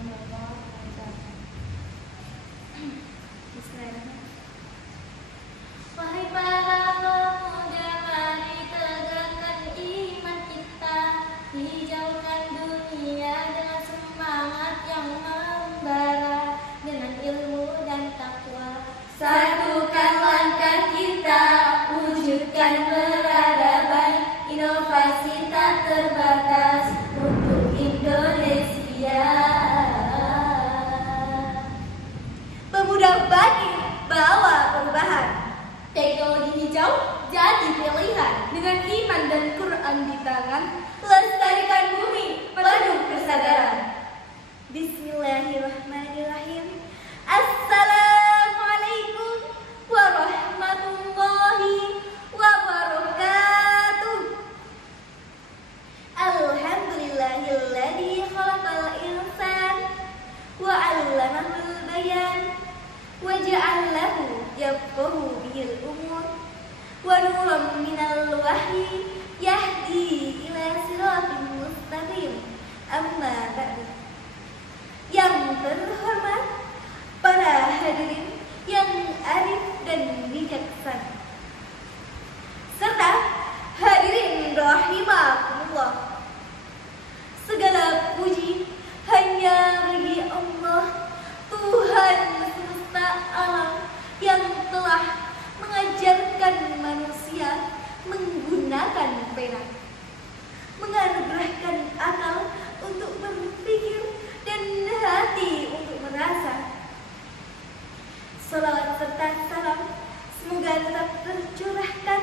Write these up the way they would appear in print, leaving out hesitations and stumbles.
warahmatullahi wabarakatuh. Bismillahirrahmanirrahim. Wahai para pemuda, mari tegakkan iman kita, hijaukan dunia dengan semangat yang membara, dengan ilmu dan takwa. Satukan langkah kita, wujudkan peradaban, inovasi tak terbatas untuk Indonesia. Pemuda bagi bawa perubahan. Teknologi hijau jadi pilihan. Dengan iman dan Quran di tangan, lestarikan bumi penuh kesadaran. Bismillahirrahmanirrahim. Assalamualaikum warahmatullahi wabarakatuh. Alhamdulillahilladzi khalaqal insan wa 'allamahul bayan wa ja'alahu yafqahu bihil umur wa nuran minal wahyi yahdi ila siratin mustaqim. Amma ba'du. Yang terhormat para hadirin yang arif dan bijaksana, serta hadirin rahimakumullah, segala puji hanya bagi Allah, Tuhan semesta alam, yang telah mengajarkan manusia menggunakan pena, menganugerahkan akal untuk berpikir dan hati untuk merasa. Salawat serta salam semoga tetap tercurahkan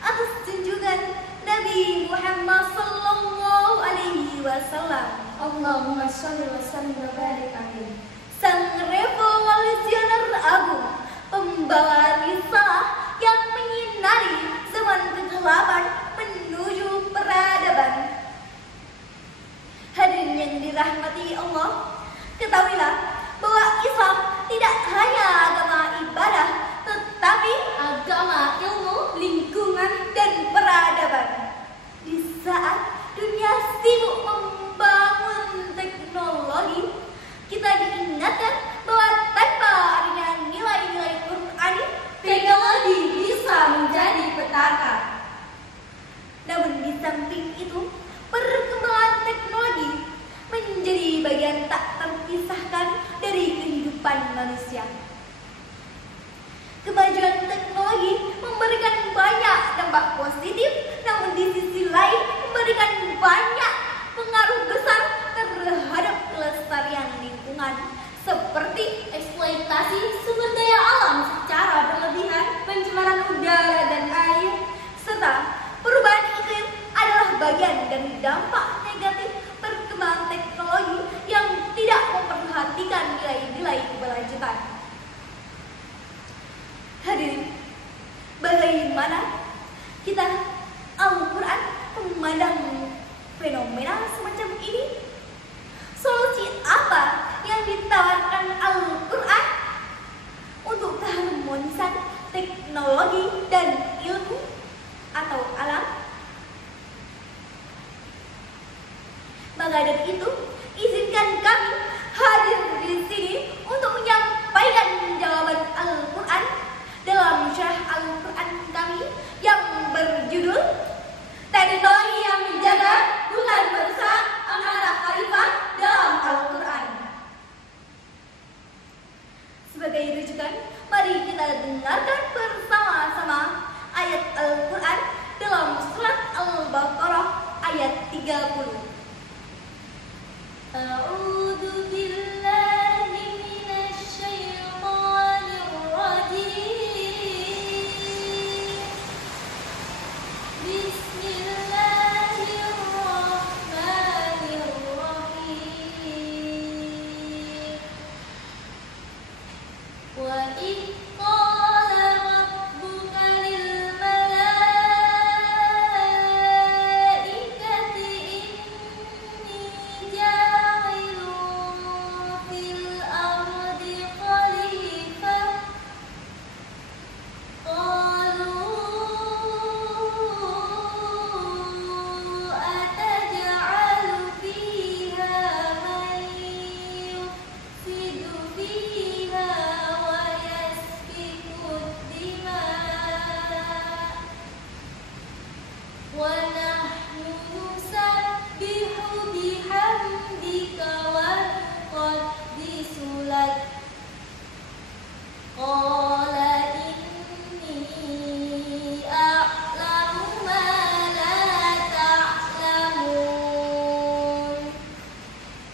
atas junjungan Nabi Muhammad sallallahu alaihi wasallam. Allahumma sholli wa sallim wa barik alaihi. Sang revolusioner agung, pembawa risalah yang menyinari zaman kegelapan menuju peradaban. Hadirin yang dirahmati Allah, ketahuilah bahwa Islam tidak hanya agama ibadah, tetapi Agama, ilmu, lingkungan dan peradaban. Di saat dunia sibuk membangun teknologi, kita diingatkan bahwa tanpa adanya nilai-nilai Qur'ani, teknologi bisa menjadi petaka. namun di samping itu, perkembangan teknologi menjadi bagian tak terpisahkan dari kehidupan manusia. Kemajuan teknologi memberikan banyak dampak positif, namun di sisi lain memberikan banyak pengaruh besar terhadap kelestarian lingkungan, seperti Eksploitasi sumber daya alam secara berlebihan, pencemaran udara dan air, serta perubahan iklim adalah bagian dari dampak negatif perkembangan teknologi yang tidak memperhatikan nilai-nilai keberlanjutan. Hadirin, bagaimana kita Al-Quran memandang fenomena semacam ini? Solusi apa yang ditawarkan Al-Quran untuk keharmonisan teknologi dan ilmu atau alam? Maka dari itu, izinkan kami hadir di sini untuk menyampaikan jawaban Al-Quran dalam syarah Al-Quran kami yang berjudul Teknologi yang Menjaga Bukan Merusak Amanah Khalifah dalam Al-Quran. Sebagai rujukan, mari kita dengarkan bersama-sama ayat Al-Quran dalam surat Al-Baqarah ayat 30. A'udzu billahi minasy syaithanir rajim. Bismillahirrahmanirrahim. Wa idh qala rabbuka lil malaikati inni ja'ilun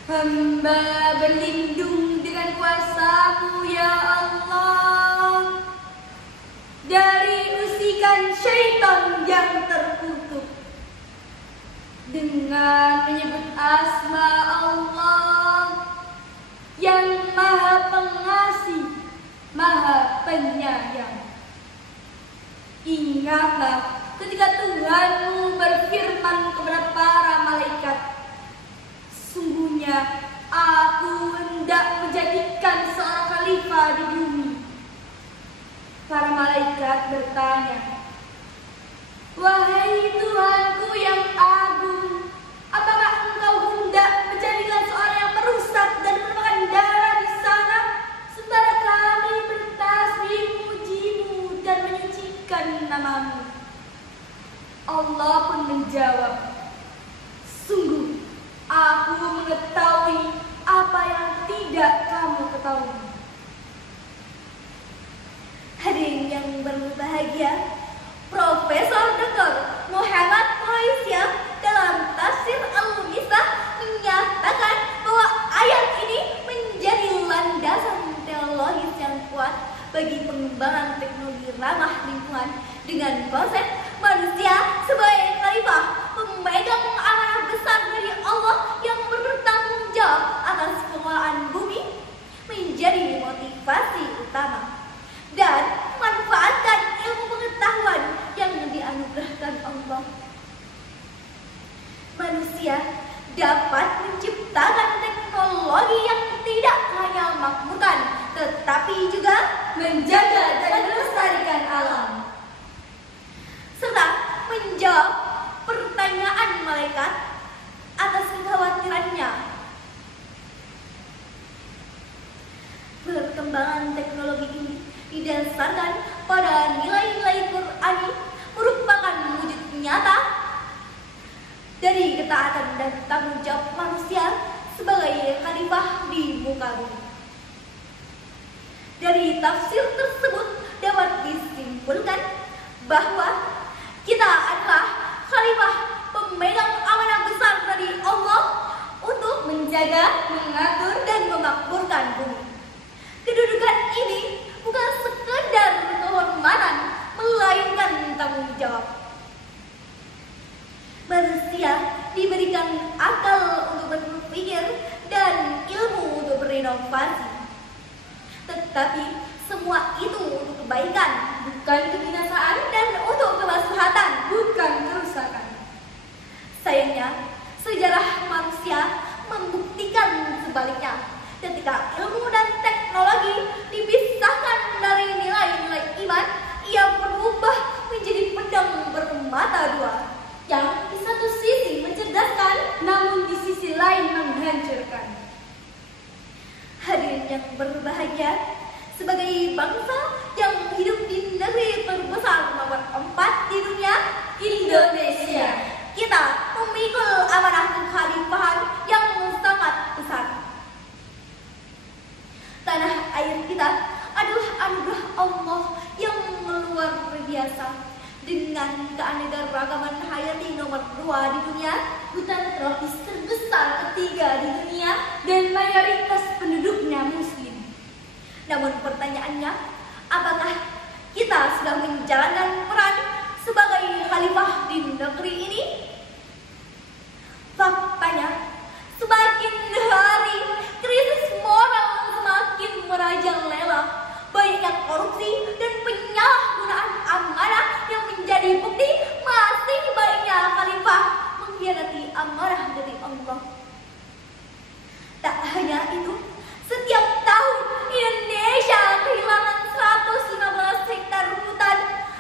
Hamba berlindung dengan kuasa-Mu ya Allah dari usikan syaitan yang terkutuk. Dengan menyebut asma Allah yang maha pengasih, maha penyayang. Ingatlah ketika Tuhanmu berfirman kepada para malaikat, sungguhnya aku hendak menjadikan seorang khalifah di bumi. Para malaikat bertanya, wahai Tuhanku yang agung, apakah engkau hendak menjadikan seorang yang merusak dan menumpahkan darah di sana, sementara kami bertasbih muji-Mu dan menyucikan nama-Mu? Allah pun menjawab, sungguh aku mengetahui apa yang tidak kamu ketahui. Hadirin yang berbahagia, Profesor Dr. Muhammad Quraisyah dalam tafsir Al-Misbah menyatakan bahwa ayat ini menjadi landasan teologis yang kuat bagi pengembangan teknologi ramah lingkungan dengan konsep manusia sebagai khalifah, pemegang amanah besar dari Allah yang bertanggung jawab atas pengelolaan bumi, menjadi motivasi utama. Dan manfaatkan ilmu pengetahuan yang dianugerahkan Allah. Manusia dapat menciptakan teknologi yang tidak hanya memakmurkan, tetapi juga menjaga dan melestarikan alam, serta menjawab pertanyaan malaikat atas kekhawatirannya. Perkembangan teknologi ini didasarkan pada nilai-nilai Qur'ani, merupakan wujud nyata dari ketaatan dan tanggung jawab manusia sebagai khalifah di muka bumi. Dari tafsir tersebut dapat disimpulkan bahwa kita adalah khalifah, pemegang amanah besar dari Allah untuk menjaga, mengatur, dan memakmurkan bumi. Kedudukan ini bukan sekedar kehormatan, melainkan tanggung jawab. Manusia diberikan akal untuk berpikir dan ilmu untuk berinovasi. Tetapi semua itu untuk kebaikan, bukan kebinasaan, dan untuk kemaslahatan, bukan kerusakan. Sayangnya, sejarah manusia membuktikan sebaliknya. Ketika ilmu dan teknologi dipisahkan dari nilai-nilai iman, ia berubah menjadi pedang bermata dua, yang di satu sisi mencerdaskan, namun di sisi lain menghancurkan. Hadirin yang berbahagia, sebagai bangsa yang hidup di negeri terbesar nomor 4 di dunia, Indonesia, kita memikul amanah kekhalifahan yang sangat besar. Tanah air kita adalah anugerah Allah yang luar biasa. Dengan keanekaragaman hayati nomor 2 di dunia, hutan tropis terbesar ketiga di dunia, dan mayoritas penduduknya muslim. Namun pertanyaannya, apakah kita sudah menjalankan peran sebagai khalifah di negeri ini? Faktanya, semakin hari krisis moral semakin merajalela. Banyaknya korupsi dan penyalahgunaan amanah yang menjadi bukti masih banyak khalifah mengkhianati amanah dari Allah. Tak hanya itu, setiap tahun Indonesia kehilangan 115 hektar hutan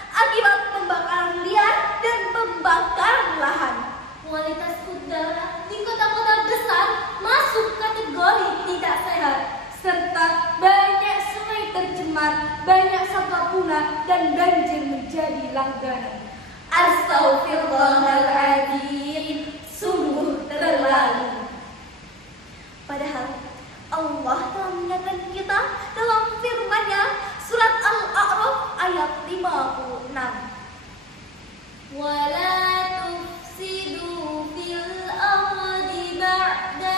akibat pembakaran liar dan pembakaran lahan. Kualitas udara di kota-kota besar masuk kategori tidak sehat, serta banyak sungai tercemar, banyak sampah punah, dan banjir menjadi langganan. Astagfirullahaladzim, Sungguh terlalu. Padahal Allah telah mengingatkan kita dalam firman-Nya surat Al-A'raf ayat 56. wala tufsidu fil ardi ba'da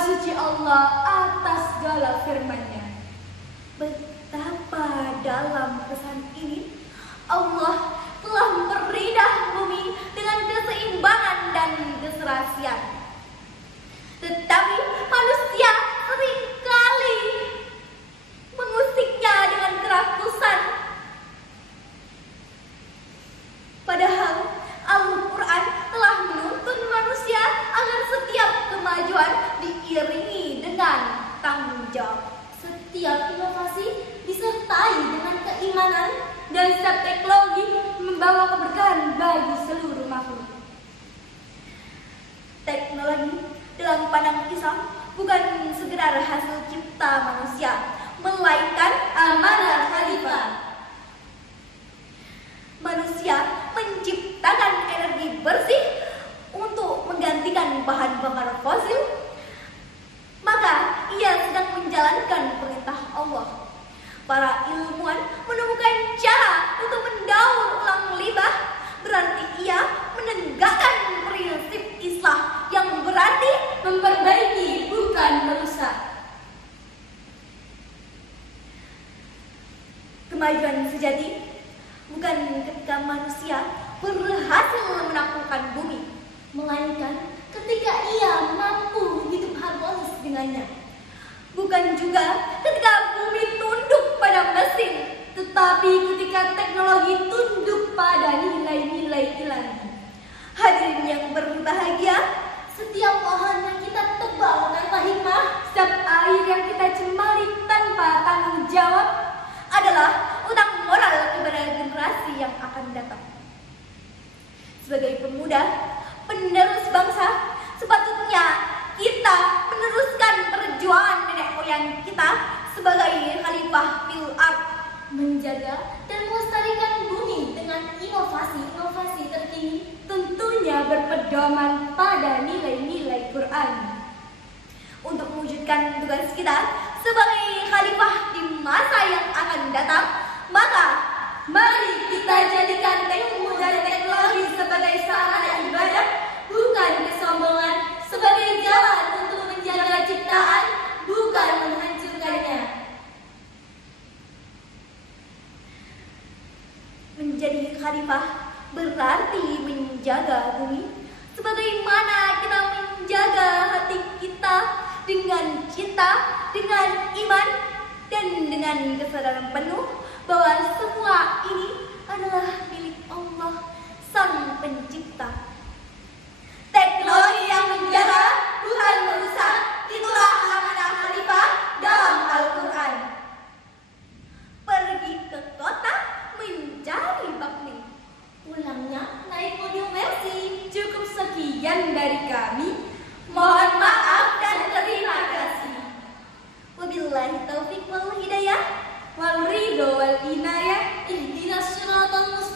Maha suci Allah atas segala firman-Nya. Betapa dalam pesan ini Allah telah memperindah bumi dengan keseimbangan dan keserasian. Tetapi manusia seringkali mengusiknya dengan kerakusan. Padahal Al-Quran telah menuntun manusia agar setiap kemajuan diiringi dengan tanggung jawab. Setiap inovasi disertai dengan keimanan Dan setiap teknologi membawa keberkahan bagi seluruh makhluk. Teknologi dalam pandang Islam bukan sekedar hasil cipta manusia, melainkan amanah khalifah. Manusia menciptakan energi bersih untuk menggantikan bahan bakar fosil, maka ia sedang menjalankan perintah Allah. Para ilmuwan menemukan cara untuk mendaur ulang limbah, berarti ia menegakkan prinsip islah yang berarti memperbaiki bukan merusak. Kemajuan sejati bukan ketika manusia berhasil menaklukkan bumi, Melainkan ketika ia mampu hidup harmonis dengannya. bukan juga ketika bumi tunduk pada mesin, Tetapi ketika teknologi tunduk pada nilai-nilai ilahi. hadirin yang berbahagia, Setiap pohon yang kita tebang tanpa hikmah, Setiap air yang kita cemari tanpa tanggung jawab adalah utang moral kepada generasi yang akan datang. Sebagai pemuda, penerus bangsa, sepatutnya kita meneruskan perjuangan nenek moyang kita sebagai khalifah fil ard, menjaga dan melestarikan bumi dengan inovasi-inovasi terkini. tentunya berpedoman pada nilai-nilai Quran. untuk mewujudkan tugas kita sebagai khalifah di masa yang akan datang. Maka Mari kita jadikan ilmu dan teknologi sebagai sarana ibadah, bukan kesombongan, sebagai jalan untuk menjaga ciptaan, bukan menghancurkannya. menjadi khalifah berarti menjaga bumi, sebagaimana kita menjaga hati kita dengan cinta, dengan iman, dan dengan kesadaran penuh bahwa semua ini adalah milik Allah, Sang Pencipta. Teknologi yang menjaga, bukan merusak, itulah amanah khalifah dalam Al-Quran. Pergi ke kota mencari bakmi. Pulangnya naik podium Mercy. Cukup sekian dari kami. Mohon maaf dan terima kasih. Wabillahi taufiq wal hidayah. Wal ridho wal inayah. Ihdinas siratal mustaqim.